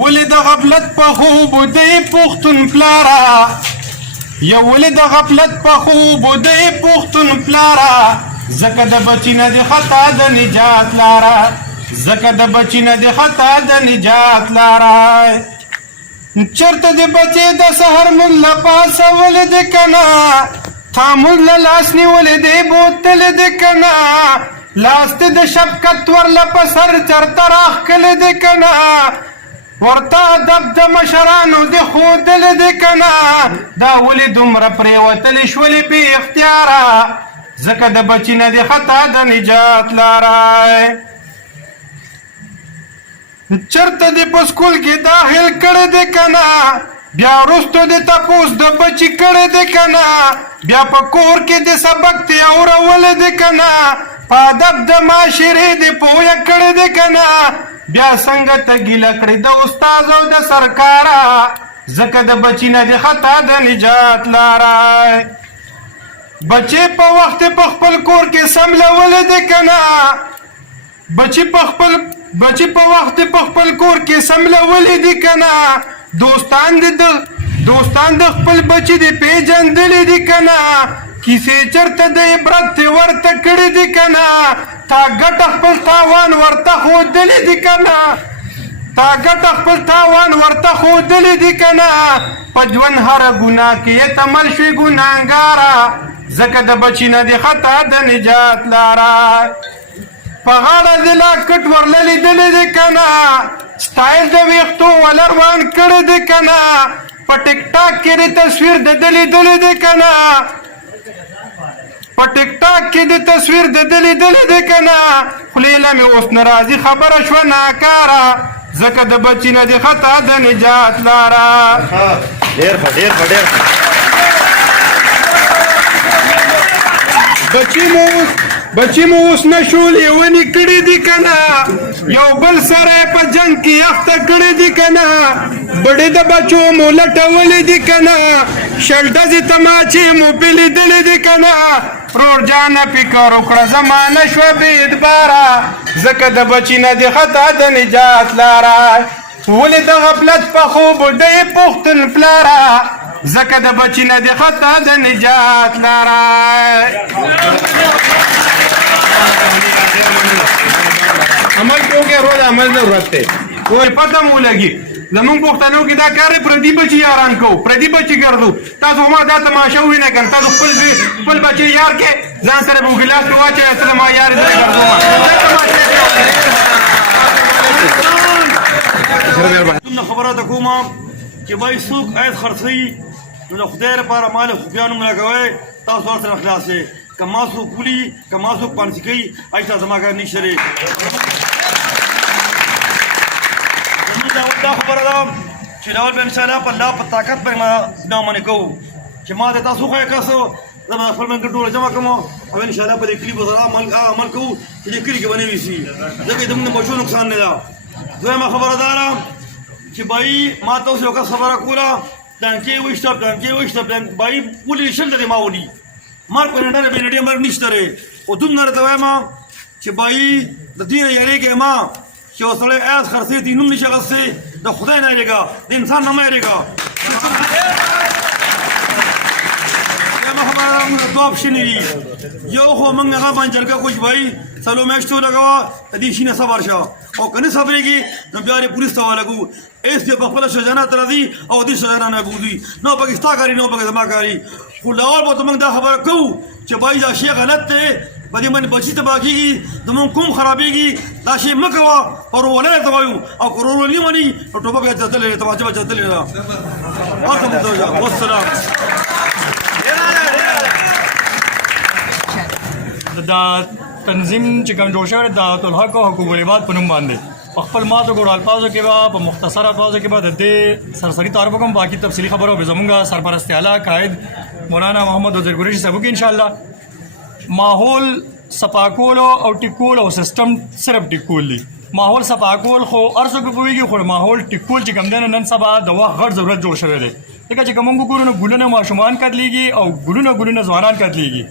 ولې د غفلت په خوب دی پښتون پلارا یا ولې د غفلت په خوب دی پښتون پلارا زکه د بچی نه د خطا د نجات لارا زکه د بچی نه د خطا د نجات لارا چرته د بچی د سحر مله پاسه ولې د کنا تامل لاس نیولې دی بوتل د کنا لاست د شفقت ورله په سر چرته راخکلې د کنا ورته دب د مشرانو د ښودلې د کنا دا ولې دومره پرېوتلې شولې بې اختیاره ځکه د بچي نه د خطا د نجات لاره چرته دې په سکول کې داخل کړی دی کنا بیا وروسته د تپوس د بچي کړی دی کنا بیا په کور کې د سبق ته اورولې دی کنا په ادب د معاشرې د پویه کړی دی کنا بیا څنګه ته ګیله کړې د استاد او د سرکاره ځکه د بچي نه د خطا د نجات لاره بچې په وخت په خپل کور کې سملولې دی کنا بچې په وخت په خپل کور کې سملولې دي کنا دوستان د خپل بچي د پیژندلې دي کنا کیسې چرته د عبرت ورته کړې دي کنا تا ګټه خپل تاوان ورته ښودلې دي کنا په ژوند هره ګناه کې یې تمل شوې ګناهګاره ځکه د بچي نه د خطا د نجات لاره په غاړه د لا کټ ورله لیدلې دی کنه سټایل د ویښتو ولروان کړی دی کنه په ټیک ټاک کې د تصویر د ده لیدلې دی کنه خولې له مې اوس نه راځي خبره شوه ناکاره ځکه د بچي نه د خطا د نجات لاره بچی مو اوس نشو لیونی کړي دي کنه یو بل سره په جنگ کې یخته کړي دي کنه بډې د بچو مو لټولې دي کنه شلډزې تماچې مو پې لیدلې دي کنه رور جانه فکر وکړه زمانه شوه بې اعتباره ځکه د بچي نه د خطا د نجات لاره ولې د غفلت په خوب دی پښتون پلاره ځکه د بچي نه د خطا د نجات لاره عمل کوږه روز عمل ضرورت دی کوئی پته مو لګي زمونږ پښتنو کې دا کار پردي بچي یاران کو پردي بچي ګرځو تاسو ما دا تماشا وینئ کنه تاسو خپل بچي یار کې ځان سره به ګلاس کې واچوئ سره ما یار دې ګرځو خبره ده کومه چې وای څوک عاید خرڅوي نو د خدای لپاره مال خفیه نوم لګوئ تاسو ورسره خلاص یې که ما څوک ولي که ما څوک پانسي کوي ایسته زما کار نشته دی زموږ دا خبره ده چې راول به انشاءالله په الله په طاقت به نامنې کوو چې ما د تاسو خو یې کړو زه به خپل منګ ټوله جمع کوم او انشاءالله په دې کلي به سره عمل کوو چې دې کلي کې به نه وي شي ځکه زموږ د بچو نقصان نه ده دویمه خبره دا ده چې بھائی ما تاسو یو کس خبره کوله پلانکې وشته بھائی ولې شل دی ما ولي مرګ په نډه به نډه مرګ نشته ری او دومره راته وایم چې بھائی د دې نه یریږې ما چې اوس سړی ایس خرڅې دي نوم نشي غسې د خدای نه یریږه د انسان نه مه یریږه دوه اپشنې دي یو خو موږ هغه باندې جرګه کوو چې بھائی څلور میاشتو لګوه د دې شي نه صبر شه او که نه صبرېږي نو بیا یې پولیس ته ولګو ایس بیا په خپله شجانه ته راځي او دې شجانه نه بوځي نو پکې ستا کاري نو پکې زما کاري خو لاول به ته موږ دا خبره کوو چې بھائی دا شی غلط دی په دې باندې بچي تباه کېږي زموږ کوم خرابېږي دا شی مه کوه او ورولۍ ته وایو او که ورولي مني نو ټوپک یې چتلې ده تماچه به چتلې ده والسلام دا تنظیم چې کوم جوړ شوی د الحق او حقوق العباد په نوم باندې په خپل ماتو ګوړ الفاظو کې به په مختصر الفاظو کې به د دې سرسري تعارف کوم باقي تفصیلي خبرو به زمونږ سرپرست اعلی قائد مولانا محمد وزیر قریشي صاحب کې ان شاء الله ماحول صفاکول او ټیکول او سیستم صرف ټیکول دي ماحول صفاکول خو ارڅو کې پوهیږي خو ماحول ټیکول چې کوم دی نن سبا د وخت غټ ضرورت جوړ شوی دی ځکه چې کوم ګورو ګلونه ماشومان کتلیږي او ګلونه ځوانان کتلیږي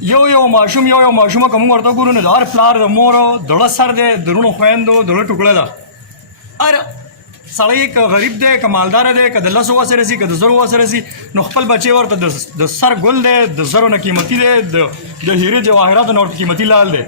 یو ماشومه کوم ورته ګورو د هر پلار د مور دړه سر دی درونو خویندو دړه ټوکړه ده سړی که غریب دی که مالدار دی که د 10 وسه رسي که د 0 وسه رسي نو خپل بچی ورته د سر ګل دی د زرو نه قیمتي دی د هیرې جواهراتو نه ورته قیمتي لال دی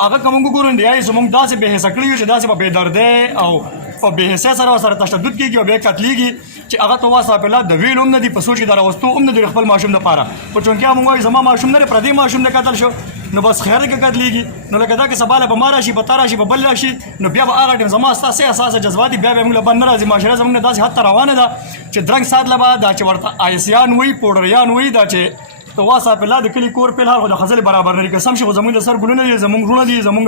هغه که موږ ګورو انډیایي زموږ داسې بې حسه کړي یو چې داسې په بېدردۍ او په بې حسۍ سره ورسره تشدد کېږي او بیا قتلېږي چې هغه ته واسه پیلا د ویل هم نه دي په سوچ کې د راوستو هم نه دي خپل ماشوم دپاره په چونکیا موږ وایو زما ماشوم نه دی پردی ماشوم د قتل شو نو بس خیر کې قتلېږي نو لکه دا که سبا له به ما راشي په تا راشي په بل راشي نو بیا به هغه ټایم زما ستاسې اساسه جذباتي بیا به موږ له بند نه راځي معاشره زموږ نه داسې حد ته روانه ده چې درنګ ساتله به دا چې ورته آیسیان وایي پوډریان وایي دا چې ته واسه پیلا د کلي کور پیل خو د ښځلې برابر نه دي قسم شي خو زموږ د سر ګلونه دي زموږ وروڼه دي زموږ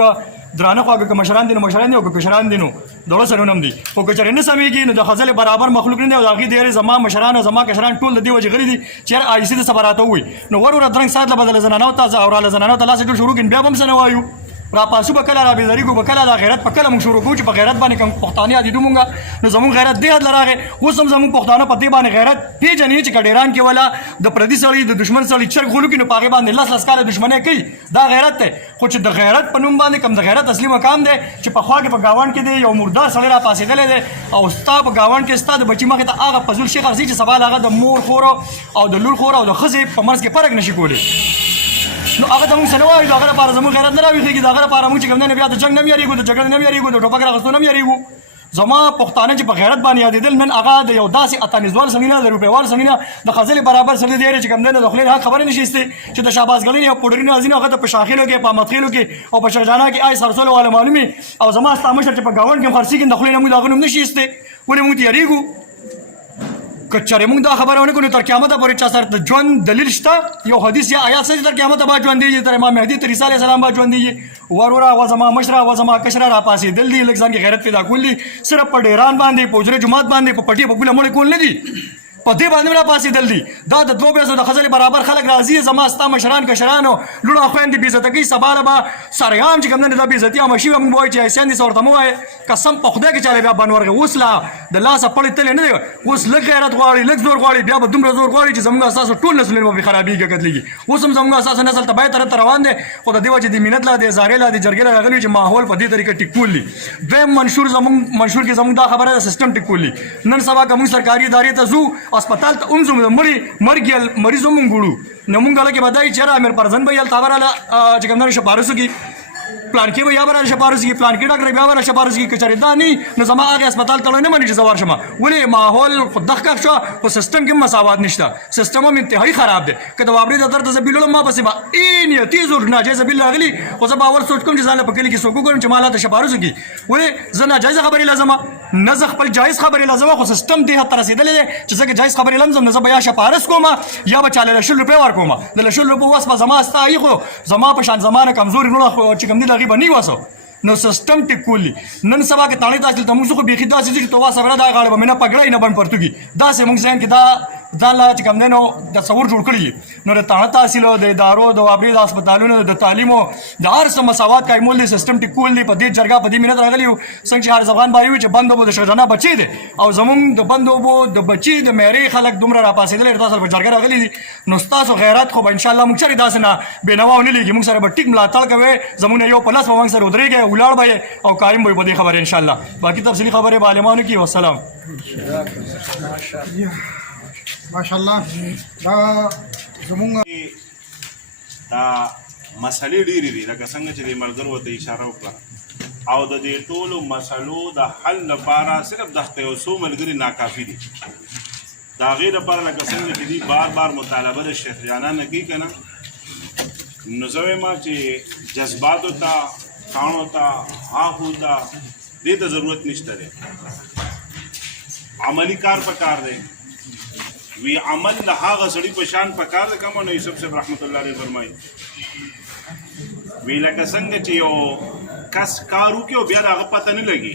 درانه خواږه که مشران دي نو مشران دي او که کشران دي نو دغه سره هم دي خو که چېرې نه سمېږي نو د ښځلې برابر مخلوق نه دی او د هغې د یارې زما مشران او زما کشران ټول د دې وجې غلي دي چې یار آیسي د څه به راته ووایي نو ور درنګ سات له به د زنانو ته او را له زنانو ته لاسې ټول شروع کړي بیا به هم څه نه وایو را پاسو به کله را بېزارېږو به کله د غیرت په کله موږ شروع کوو چې په غیرت باندې کوم پښتانه عادي دو مونږ نو زموږ غیرت دې حد له راغی اوس هم زموږ پښتانه په دې باندې غیرت پېژني چې که ډېران کې والا د پردي سړي د دښمن سړي چرګ غولو کړي نو په هغې باندې 10 کاله دښمنۍ کوي دا غیرت دی خو چې د غیرت په نوم باندې کوم د غیرت اصلي مقام دی چې په خوا کې په ګاونډ کې دی یو مردار سړی را پاسېدلی دی او ستا په ګاونډ کې ستا د بچي مخې ته هغه فضول شیخ ارځي چې سبا هغه د مور خور او د لور خور او د ښځې په منځ کې فرق نشي کولی نو هغه ته موږ څه نه وایو د هغه لپاره زموږ غیرت نه راویښېږي د هغه لپاره موږ چې کوم دی بیا د جنګ نه هم یارېږو د جګړې نه هم یارېږو د ټوپک را اخیستو نه هم یارېږو زما پښتانه چې په غیرت باندې یادېدل نن هغه د یو داسې اتانیزوال سړي نه د روپیوال سړي نه د ښځلې برابر سړي دی چې کوم دی د خولې حق خبرې نشي ایستې چې د شهبازګلۍ او پوډري نازنین هغه ته په شاخیلو کې په احمدخیلو کې او په شهجانه کې آی سرسولو والا معلومي او زما ستا مشر چې په ګاونډ کې هم خرڅېږي د خولې نه موږ د هغه نوم نشي ایستې ولې موږ ته یارېږو که چېرې موږ دا خبره ونه کړو تر قیامته پورې چا سره د ژوند دلیل شته یو حدیث یا آیات شته چې تر قیامته به ژوندېږي تر امام مهدي تر عیسی علیه السلام به ژوندېږي وروره هغه زما مشره هغه زما کشره راپاڅېدل دي لږ ځان کې غیرت پیدا کول دي صرف په ډیران باندې په حجره جومات باندې په پټي په ګوله مړې کول نه دي په دې باندې راپاڅېدل دي دا د 2 ورځو د ښځلې برابر خلک راځي زما ستا مشران کشران او لوڼه خویندې بېعزته کوي سبا له به سرعام چې کوم دی دا بېعزتي عامه شوي موږ وایو چې ایسیان دي څه ورته مه وایې قسم په خدای کې چاله بیا بند ورغی اوس لا د لاسه پړې تلې نه دی اوس لږ غیرت غواړي لږ زور غواړي بیا به دومره زور غواړي چې زموږ اساسو ټول نسلونه به خرابېږي قتلېږي اوس هم زموږ اساسو نسل تباهۍ طرف ته روان دی خو د دې وجې د مینت لا د زارې لا د جرګې لا راغلي چې ماحول په دې طریقه ټیکول دي دویم منشور کې زموږ دا خبره ده سیستم ټیکول دي نن سبا که موږ سرکاري ادارې ته ځو هسپتال ته هم د مرګ مریض هم ګورو نو مونږ هلکې به دا وي چې یاره امیر پرزن به یې هلته هغه راله چې کوم دی شفارس وکړي پلان کې به یا به راله شفارس وکړي پلان کې ډاکټر بیا به راله شفارس وکړي که چېرې دا نه نو زما هغې هسپتال ته نه مني چې زه ورشم ولې ماحول خو دغ شو خو سیستم کې هم مساوات نشته سیستم هم انتهایي خراب دی که د وابرې دفتر ته زه بیل ولم ما پسې به نیتي زور ناجایزه بیل راغلي خو زه به اول سوچ کوم چې ځان له په کلي کې څوک وګورم چې ما هلته شفارس وکړي ولې زه ناجایزه خبرې لازمه نه زه خپل جایز خبرې لازمه خو سیستم دې حد ته رسېدلی دی چې زه که جایز خبرې لمزم نو زه به یا شفارس کوم یا به چاله له 100 روپۍ ورکوم د له 100 روپو وس به زما ستا یي خو زما په شان زمانه کمزوري وروڼه چې کوم دي د هغې به نه وسو نو سیستم ټیکول دي نن سبا که تاڼې ته ته موږ خو بیخي داسې دي چې تو واسه بله دا غاړه به مې نه پګړی نه بند پرتوږي داسې موږ ذهن کې دا ځان له چې کوم دی نو تصور جوړ کړي نو د تاڼه تحصیلو د ادارو د وابرې د هسپتالونو د تعلیمو د هر څه مساوات قایمول دي سیستم ټیکول دي په دې جرګه په دې مینت راغلي یو څنګه چې حارث افغان بایي وي چې بند اوبو د شهجانه بچی دی او زموږ د بند اوبو د بچي د میرې خلک دومره راپاڅېدلي تاسو په جرګه راغلي دي نو ستاسو غیرت خو به انشاءالله موږ چېرې داسې نه بېنوا ونه لېږي موږ سره به ټیک ملاتړ کوئ زموږ نه یو په لاس به موږ سره ودرېږئ ولاړ به یې او قایم به یې په دې خبرې انشاءالله باقي تفصیلي خبرې به عالمانو کې والسلام ماشاءالله دا زمونږ دا مسلې ډېرې دي لکه څنګه چې د ملګرو ته اشاره وکړه او د دې ټولو مسلو د حل لپاره صرف د یو څو ملګري ناکافي دي د هغې لپاره لکه څنګه چې دي بار بار مطالبه د شیخ جانان نه کوي که نه نو زه وایم چې جذباتو ته کاڼو ته آهو ته دې ته ضرورت نشته دی عملی کار پکار دی وی عمل له هغه سړي په شان پکار دی کومه نو یوسف صاحب رحمت الله علیه فرمایي وی لکه څنګه چې یو کس کار وکړي او بیا د هغه پته نه لګي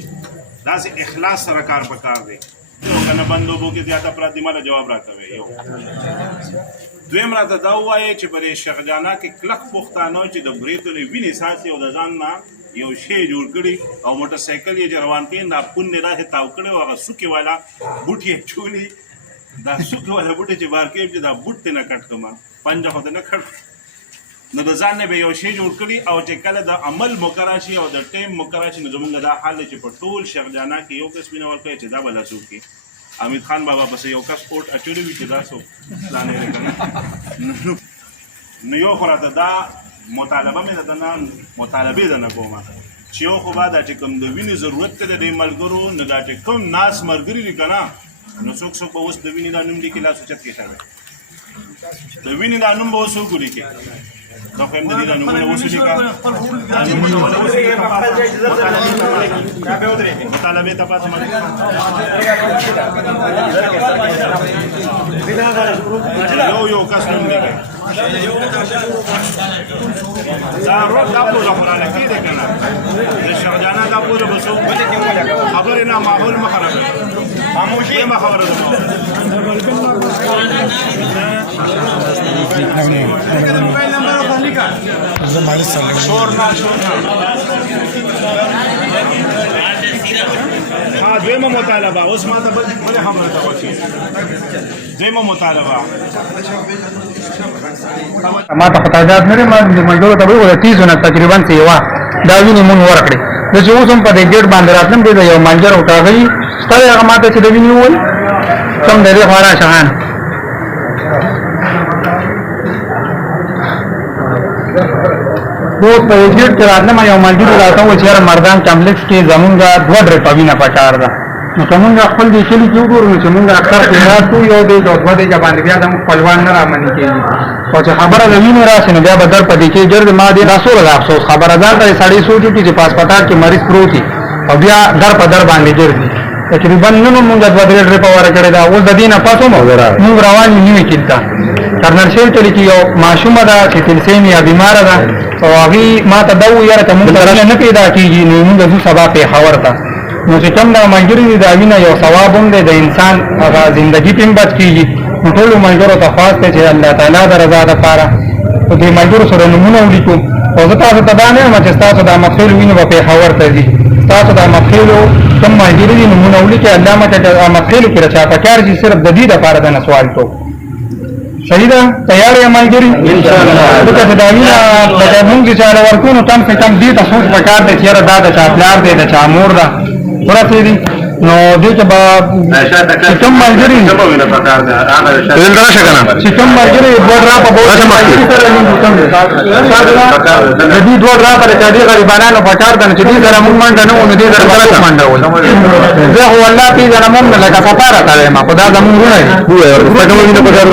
داسې اخلاص سره کار پکار دی یو که نه بند اوبو کې زیاته پراته دي ماله جواب راکوي یو دویم راته دا ووایئ چې په دې شیخجانه کې کلک پښتانه چې د بریتو له وینې ساتي او د ځان نه یو شی جوړ کړي او موټر سایکل یې چې روان کوي دا پون نه داسې تاو کړی او هغه سوکې والا بوټ یې چولي دا سوکې والا بوټ چې بار کوي چې دا بوټ ته نه کټ کړم پنجه خو ته نه کټ نو د ځان نه به یو شی جوړ کړي او چې کله د عمل مقرره شي او د ټیم مقرره شي نو زمونږ دا حال چې په ټول شیخجانا کې یو کس بینه ورکوي چې دا بله څوک کې حمید خان بابا پسې یو کس کوټ اچولی وي چې دا څوک پلانې دی که نه نو یو خو راته دا مطالبه مې د نه مطالبې د نه کومه چې یو خو به دا چې کوم د وینې ضرورت دی د دې ملګرو نو دا چې کوم ناس ملګري دي که نه نو څوک څوک به اوس د وینې دا نوم لیکي لاس اوچت کې شوی د وینې دا نوم به اوس څوک ولیکي دا خو هم د دې دا نومونه اوس ولیکه مطالبې ته پاتې یو کس نوم لیکي دا روز دا پوله قرآن کې دی که نه د شیخجانا دا پوله به څوک خبرې نه ماحول مه خرابوي خاموشي مه خبره ده دویمه مطالبه اوس ما ته بلې خبره ته وشي دویمه مطالبه ما ته قطعات نه لري مزدور ته وایي 30 نه تقریبا سیوا دا ویني مون ورکړي د چې اوس هم په دې ګډ باندې راتلم دی یو منجر او ټاغلي ستاره هغه ماته چې د ویني وای کوم دې خورا شهان دوست په ګډ کې راتلم یو منجر راته و چې مردان کمپلیکس کې زمونږه 2 ډرې پوینه پکار ده نو کومه خپل دې کلی کې وګورو چې موږ اکثر خیرات کوو یو دې د وخت د باندې بیا د خپلوان نه رامنې کېږي او چې خبره د وینې راشي نو بیا به در پدې کې ګرد ما دې رسول الله افسوس خبره ده ته سړی سوچي چې په هسپتال کې مریض پروت دی او بیا در په در باندې ګرځي تقریبا نن موږ د 2 ډرې په وره کړی دا اوس د دې نه پاتو موږ روان نیو کېتا کرنل شیل ته کې یو ماشومه ده چې تلسیمیا بیمار ده او هغه ما ته دا ویره ته موږ نه پیدا کیږي نو موږ د سبا په خبر ته نو چې کوم دا منګری دی دا وینه یو ثواب هم دی د انسان هغه ژوندۍ په بچ کیږي نو ټول منګرو ته خاص ته چې الله تعالی د رضا لپاره او دې منګرو سره نمونه ولیکو او زه تاسو ته دا نه وایم چې تاسو دا مخېل وینه په خبر ته دي تاسو دا مخېل کوم منګری نمونه ولیکي الله مته د مخېل کې راځه پکار چې صرف د دې لپاره د سوال کو صحیح ده تیار یې منګری ان شاء الله دغه دا وینه د موږ چې چاله ورکو نو کم څه کم دې تاسو پکار دي چې دا د چاپلار دی د چامور ده ورته دي نو دې ته با کوم ملګری دلته راشه کنه چې کوم ملګری دوه را په بوله ملګری سره د دې دوه را په دې غریبانو په کار ده چې دې سره موږ منډه نه ونه دې سره منډه ول زه هو الله په دې نه موږ لکه سفاره کړم ما خدا زموږ نه هو په کومه نه په کار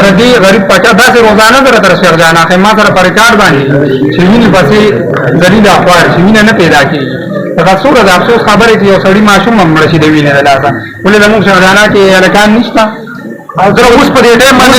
هغه دې غریب پچا داسې روزانه در شیخجانا خیمه سره پر کار باندې چې ویني بسې ذلیل اخبار چې وینه نه پیدا کیږي دا څوره د افسوس خبره چې یو سړی ماشوم مړ شي د وینې د لاسه ولې زموږ شیخجانا کې الکان نشته او زه اوس په دې ټیم باندې